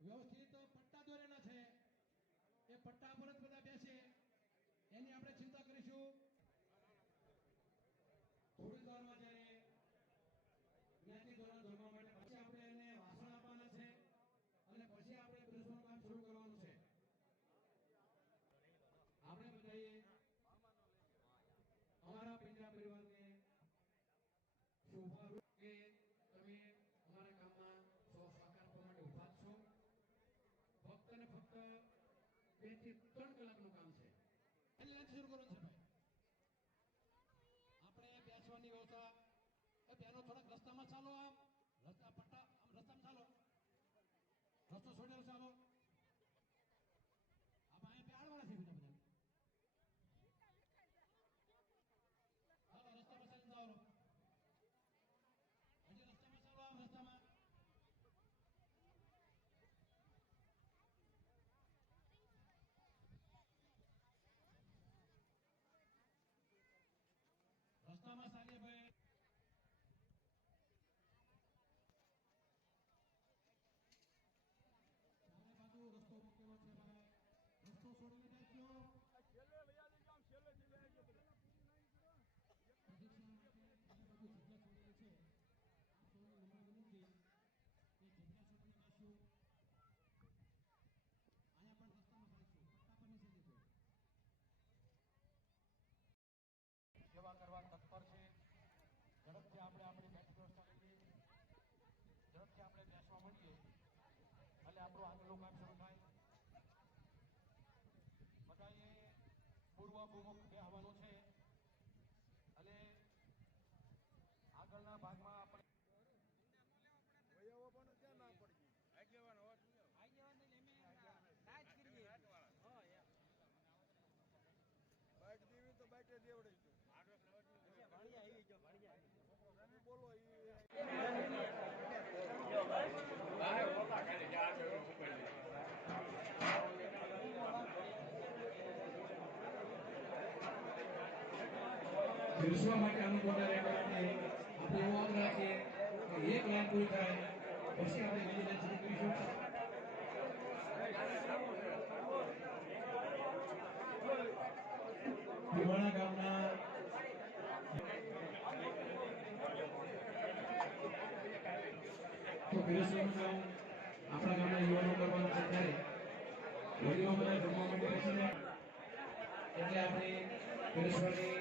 વ્યવસ્થિત પટ્ટા દોરેલા છે એ પટ્ટા પર જ બધા બેસે એની આપણે ચિંતા કરીશું. થોડી વારમાં જ્યારે જ્ઞાતિ ધોરણ ધરવા માટે પછી આપણે એને વાસણ આપવાના છે અને પછી આપણે બ્રશનું કામ શરૂ કરવાનું છે. આપણે બધાએ અમારા પિંજરા પરિવારને શોભા કે તમે અમારા ગામમાં સહકાર કરવા માટે ઉભા છો. ફક્ત ને ફક્ત 2 થી 3 કલાકનું કામ છે. એની લંચ શરૂ કરવાનું છે ભાઈ. આપણે બેસવાની વ્યવસ્થા બેનો થોડાક રસ્તામાં ચાલો. આમ રસ્તા પટ્ટા આમ રસ્તામાં ચાલો. રસ્તો છોડેલો ચાલો. આપણે અહીંયા બેહાડવાના છે બીજા બધા. ચાલો રસ્તા પર ચાલીને ચાલો. હજી રસ્તામાં ચાલો. આમ રસ્તામાં રસ્તામાં ચાલીએ ભાઈ. ચારે બાજુ રસ્તો મૂકેલો છે ભાઈ. રસ્તો છોડીને બેસજો. છેલ્લે લઈ આવી જામ છેલ્લે છેલ્લે આવી ગયો બધા પ્રદક્ષિણા માટે ચારે બાજુ જગ્યા છોડેલી છે. આ સૌને નમ્ર વિનંતી કે જગ્યા છોડીને બેસ્યો. અહીંયા પણ રસ્તામાં ચાલશું. પટ્ટા પર નીચે જજો. સેવા કરવા તત્પર છે. ઝડપથી આપણે આપણી બેઠક વ્યવસ્થા કરીએ. ઝડપથી આપણે બેસવા માંડીએ એટલે આપણું આગળનું કામ શરૂ થાય. બધાએ પૂર્વભૂમુખ બેસવાનું છે અને આગળના ભાગમાં આપણે વૈયાવો પણ ક્યાં ના પડી આગેવાન હોત આગેવાન ને અમે નાચ કરીએ હા યાર બાઈક દેવી તો બાઈકે દેવડે તો ભાડી આવી જો ભાડી આવી બોલો બહાર પોતા ખાલી જા છે વિશ્વ માટે અનુકૂળ રહેવા માટે આપણે એવો આગ્રહ રાખીએ કે એક લાઈન પૂરી થાય પછી આપણે બીજી લાઈન શરૂ કરીશું. ભીમાણા ગામના તો પીરસવાનું કામ આપણા ગામના યુવાનો કરવાના છે. ત્યારે વડીલો બધા જમવા માટે બેસી જાય એટલે આપણે પીરસવાની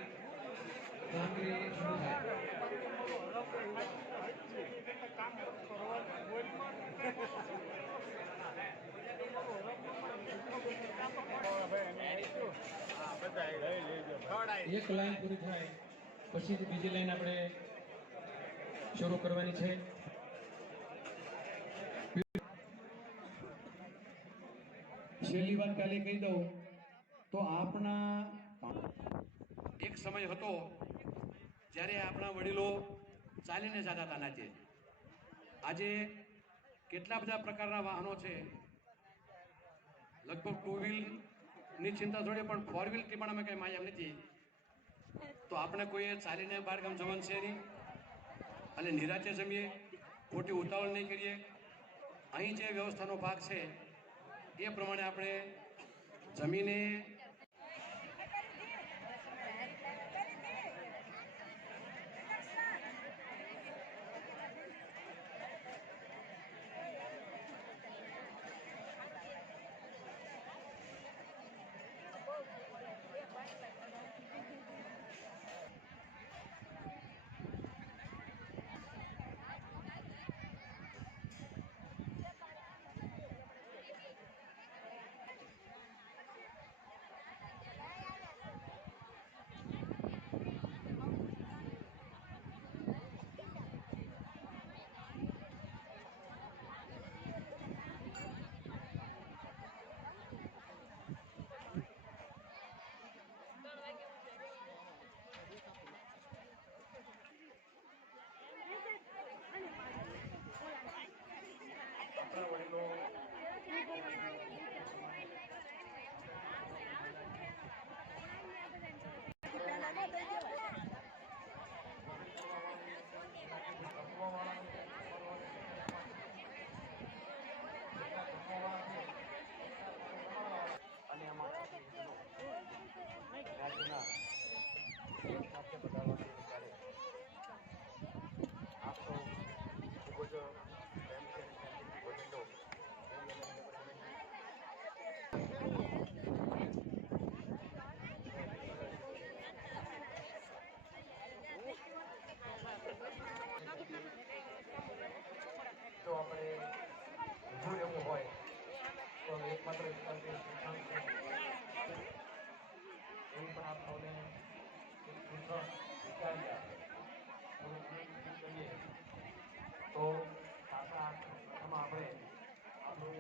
કામગીરી શરૂ થાય. એક લાઈન પૂરી થાય પછી બીજી લાઈન આપણે શરૂ કરવાની છે. છેલ્લી વાત કાલે કહી દઉં તો આપણા એક સમય હતો જ્યારે આપણા વડીલો ચાલીને જતા હતા નાચે. આજે કેટલા બધા પ્રકારના વાહનો છે. લગભગ 2 વ્હીલની ચિંતા છોડીએ પણ 4 વ્હીલ થી પણ અમે કઈ માયા નથી. તો આપણે કોઈએ ચાલીને બહાર ગામ જવાનું છે નહીં અને નિરાતે જમીએ, ખોટી ઉતાવળ નહીં કરીએ. અહીં જે વ્યવસ્થાનો ભાગ છે એ પ્રમાણે આપણે જમીને સૌને એક સૂત્ર વિચારી આપે થોડું કરીએ તો સાચા એમાં આપણે આપણું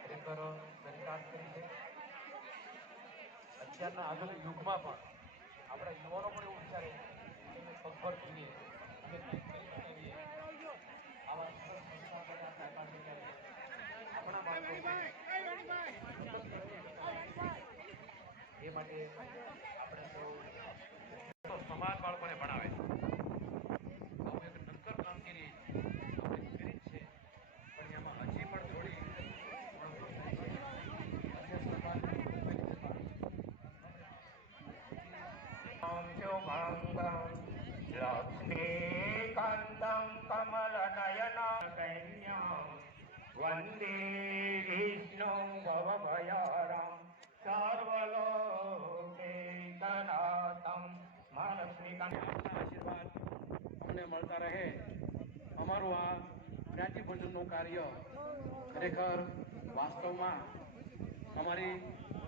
ખરેખર ચરિતાર્થ કરી છે. અત્યારના આધુનિક યુગમાં પણ આપણા યુવાનો પણ એવું વિચારે કે પગભર થઈએ અને કંઈક કરી બતાવીએ. આવા સરસ સંસ્થા બધા સાહેબ છે ત્યારે આપણા બાળકો એ માટે આપણે સૌ સમાજ બાળકોને ભણાવે આવું એક નક્કર કામગીરી આપણે કરી જ છે. પણ એમાં હજી પણ થોડી ઉણપો થાય છે. અન્ય સમાજની લક્ષ્મીકાંતં કમલનયનાકૈન્યં વંદે વિષ્ણું ભવભયારં સર્વલોકૈકનાથં મહાલક્ષ્મીકાંત. આશીર્વાદ અમને મળતા રહે. અમારું આ જ્ઞાતિ ભોજનનું કાર્ય ખરેખર વાસ્તવમાં અમારી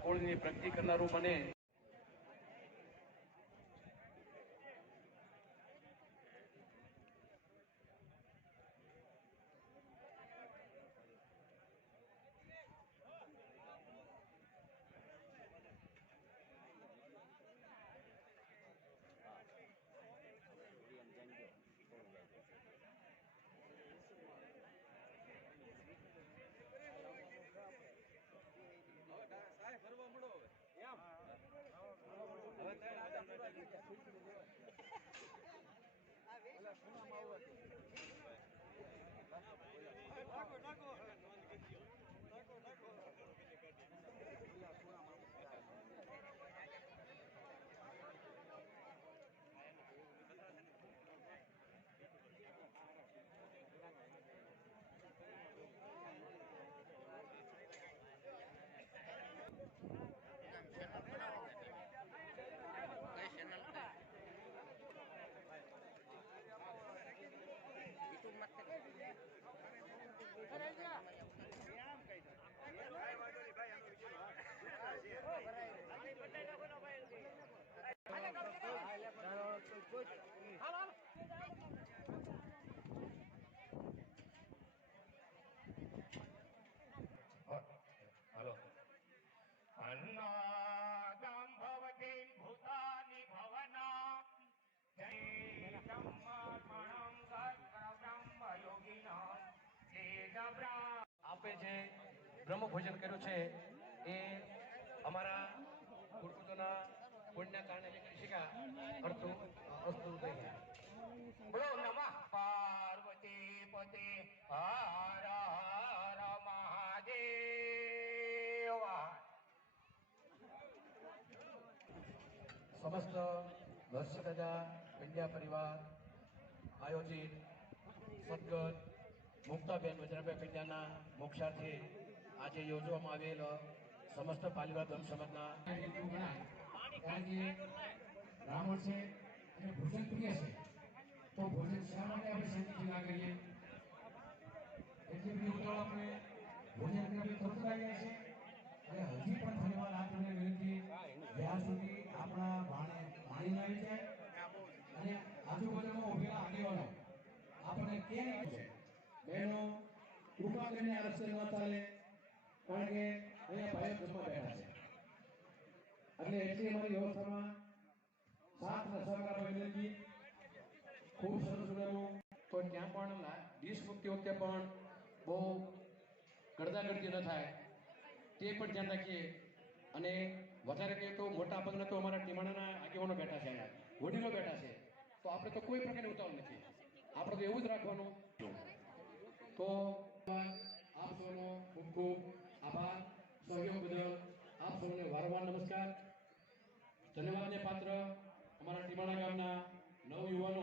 કુળની પ્રગતિ કરનારું બને. સાહેબ ફરવા મળો હવે એમ હવે હલો અન્નાદમ ભવતી ભૂતાનિ ભવના જૈતમ મણમ બ્રહ્મ યોગિના આપે જે બ્રહ્મ ભોજન કર્યું છે એ અમારા પૂર્વજોના પુણ્યના કારણે જે કરી શક્યા કરતું વસ્તુ થઈ. બોલો નમઃ પાર્વતી પતે હર હર મહાદેવ. સમસ્ત નરસિંહ રાજા પંડ્યા પરિવાર આયોજિત સદગત મુક્તાબેન વજરાભાઈ પંડ્યાના મોક્ષાર્થે આજે યોજવામાં આવેલ સમસ્ત પાલીવા ધર્મ સમાજના કારણ કે બ્રાહ્મણ છે અને ભોજન પ્રિય છે તો ભોજન શા માટે આપણે શાંતિથી ના કરીએ? એટલી બધી ઉતાવળ આપણે ભોજન કરીને થતું જાય છે. અને હજી પણ ફરીવાર આ તમને વિનંતી જ્યાં સુધી આપણા વાણી ના આવી જાય અને આજુબાજુમાં ઉભેલા આગેવાનો આપણને કે છે બહેનો કૃપા કરીને આ રસ્તે ન ચાલે કારણ કે અહીંયા ભાઈઓ જમવા બેઠા છે એટલે એટલી અમારી વ્યવસ્થામાં સાથ અને સહકાર વિનંતી. ખૂબ સરસ મજાનું તો ત્યાં પણ ડીશ મુક્તિ વખતે પણ બહુ ગળદાગળદી ન થાય તે પણ ધ્યાન રાખીએ. અને વધારે કહીએ તો મોટા ભાગના તો અમારા ટીમાણાના આગેવાનો બેઠા છે, વડીલો બેઠા છે, તો આપણે તો કોઈ પ્રકારની ઉતાવળ નથી. આપણે તો એવું જ રાખવાનું. તો આપ સૌનો ખૂબ ખૂબ આભાર. સહયોગ બદલ આપ સૌને વારંવાર નમસ્કાર. ધન્યવાદને પાત્ર અમારા ટીમાણા ગામના નવયુવાનો.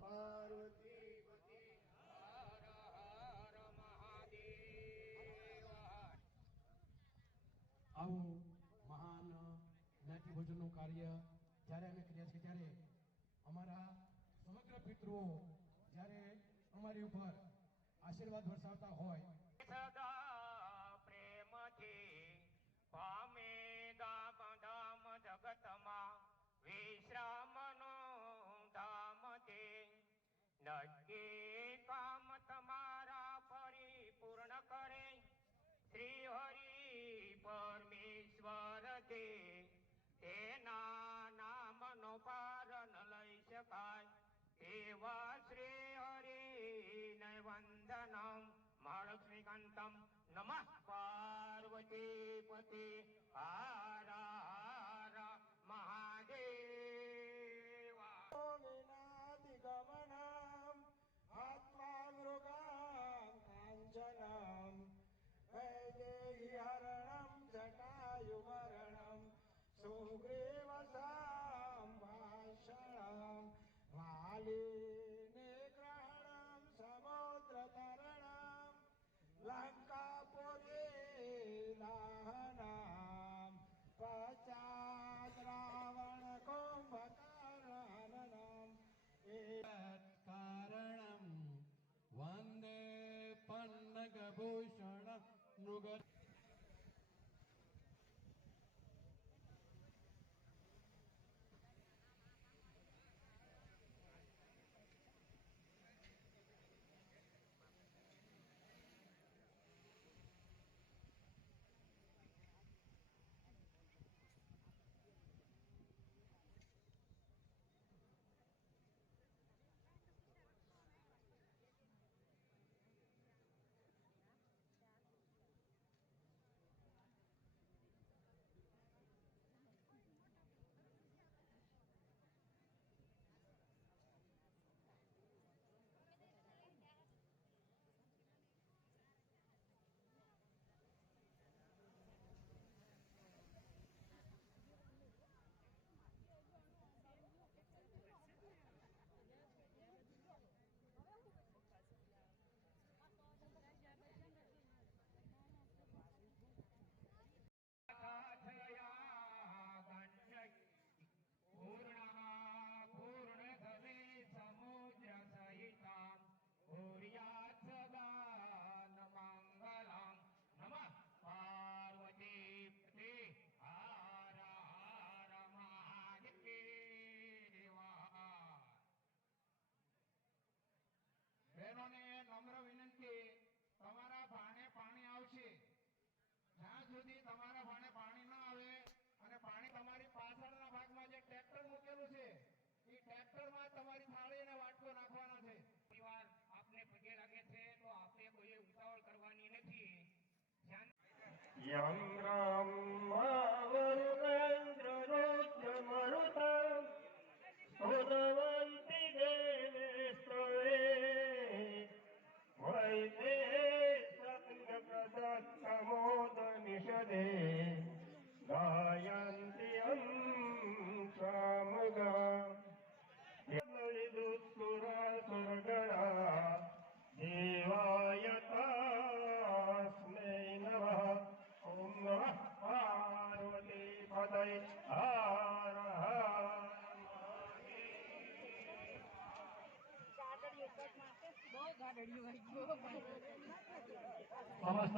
પાર્વતી પતે હર હર મહાદેવ. આવું મહાન જ્ઞાતિ ભોજનનું કાર્ય જ્યારે અમે કર્યા છીએ ત્યારે અમારા સમગ્ર પિતૃઓ જ્યારે અમારી ઉપર આશીર્વાદ વરસાવતા હોય સદા પ્રેમ જે કામ તમારા પરિપૂર્ણ કરે શ્રી હરિ પરમેશ્વર તે તેના નામનો પાર ન લઈ શકાય એવા શ્રી હરિ ને વંદનમ મહાલક્ષ્મીકાંતમ નમઃ પાર્વતી પતિ હર હર મહાદેવા વિનાદિગમનમ આત્મામૃગામ કાંચનમ વૈદેહી હરણમ જટાયુમરણમ સુગ્રીવસામ ભાષણમ વાલીનિગ્રહણમ સમુદ્રતરણમ લંકાપુરી દહનમ પશ્ચાત રાવણ કુંભકર્ણનમ કારણમ વંદે પન્નગભૂષણ મૃગ પૂર્ણધવે સમુદ્ર સહિતા ભૂર્યાત સદા મંગલમ નમઃ પાર્વતી પતે હર હર મહાદેવા. બહેનોને નમ્ર વિનંતી, તમારા ભાણે પાણી આવશે. જ્યાં સુધી તમારા ભાણે પાણી ન આવે અને પાણી તમારી પાછળના ભાગમાં જે ટ્રેક્ટર મૂકેલું છે એ ટ્રેક્ટરમાં તમારી થાળી અને વાટકો નાખવાનો છે. પરિવાર આપને પગે લાગે છે તો આપણે કોઈ ઉતાવળ કરવાની નથી. યમ બ્રહ્માવરુણેન્દ્રરુદ્રમરુતમ ઉદવંતિ દેવેસ્તવે વૈતે સત્યપ્રદત્તમોદ નિષદે ગાયન્તિ સામગા લલિદુત્સુરાસુરગણા દેવાય તસ્મૈ નમઃ. ઓમ નમઃ પાર્વતી પતય હર હર. સમસ્ત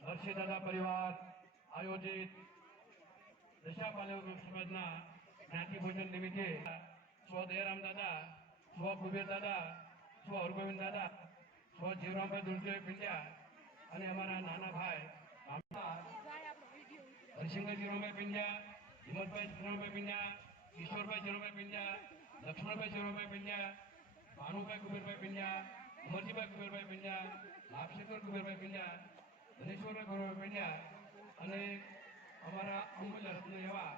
દર્શી દાદા પરિવાર આયોજિત દશાપાલવ ગ્રુપ સમાજના જ્ઞાતિ ભોજન નિમિત્તે સ્વ દયારામ દાદા, સ્વ કુબેર દાદા, સ્વ હરગોવિંદ દાદા, સ્વ જીવરામભાઈ દુલજીભાઈ પિંડ્યા અને અમારા નાના ભાઈ હરસિંહભાઈ જીવરામભાઈ પિંડ્યા, હિંમતભાઈ જીવરામભાઈ પિંડ્યા, ઈશ્વરભાઈ જીવરામભાઈ પિંડ્યા, લક્ષ્મણભાઈ જીવરામભાઈ પિંડ્યા, ભાનુભાઈ કુબેરભાઈ પિંડ્યા, અમરજીભાઈ કુબેરભાઈ પિંડ્યા, લાભશંકર કુબેરભાઈ પિંડ્યા, ધનેશ્વરભાઈ કુબેરભાઈ પિંડ્યા અને અમારા અમૂલ્ય રત્ન એવા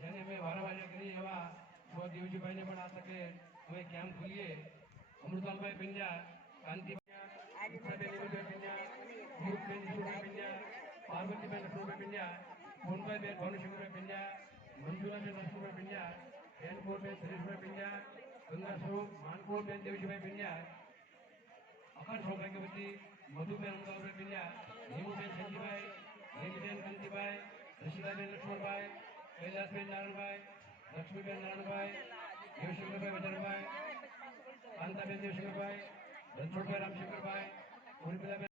જેને અમે વારાવારી કરી એવા સ્વ દેવજીભાઈને પણ આ તકે અમે કેમ્પ ખોલીએ. અમૃતાલભાઈ પિંડ્યા, કાંતિભાઈ પિંડ્યા, યુગબેન ઈશ્વરભાઈ પિંડ્યા, પાર્વતીબેન લક્ષ્મણભાઈ પિંડ્યા, સોનભાઈ ભાનુશંકરભાઈ પિંડ્યા, મંજુલાબેન લક્ષ્મણભાઈ પિંડ્યા, બેનકોરબેન સુરેશભાઈ પિંડ્યા, ગંગાસ્વરૂપ માનકોરબેન દેવજીભાઈ પિંડ્યા, અખંડ સૌભાગ્યવતી મધુબેન અમદાવાદભાઈ પિંડ્યા, હેમુબેન સંજીભાઈ, હેમબેન કાંતિભાઈ, રશીદાબેન લક્ષ્મણભાઈ, કૈલાસબેન નારાયણભાઈ, લક્ષ્મીબેન નારાયણભાઈ, દેવશંકરભાઈ વજરાભાઈ, કાંતાબેન દેવશંકરભાઈ, રણછોડભાઈ રામશંકરભાઈ, ઉર્મિલાબેન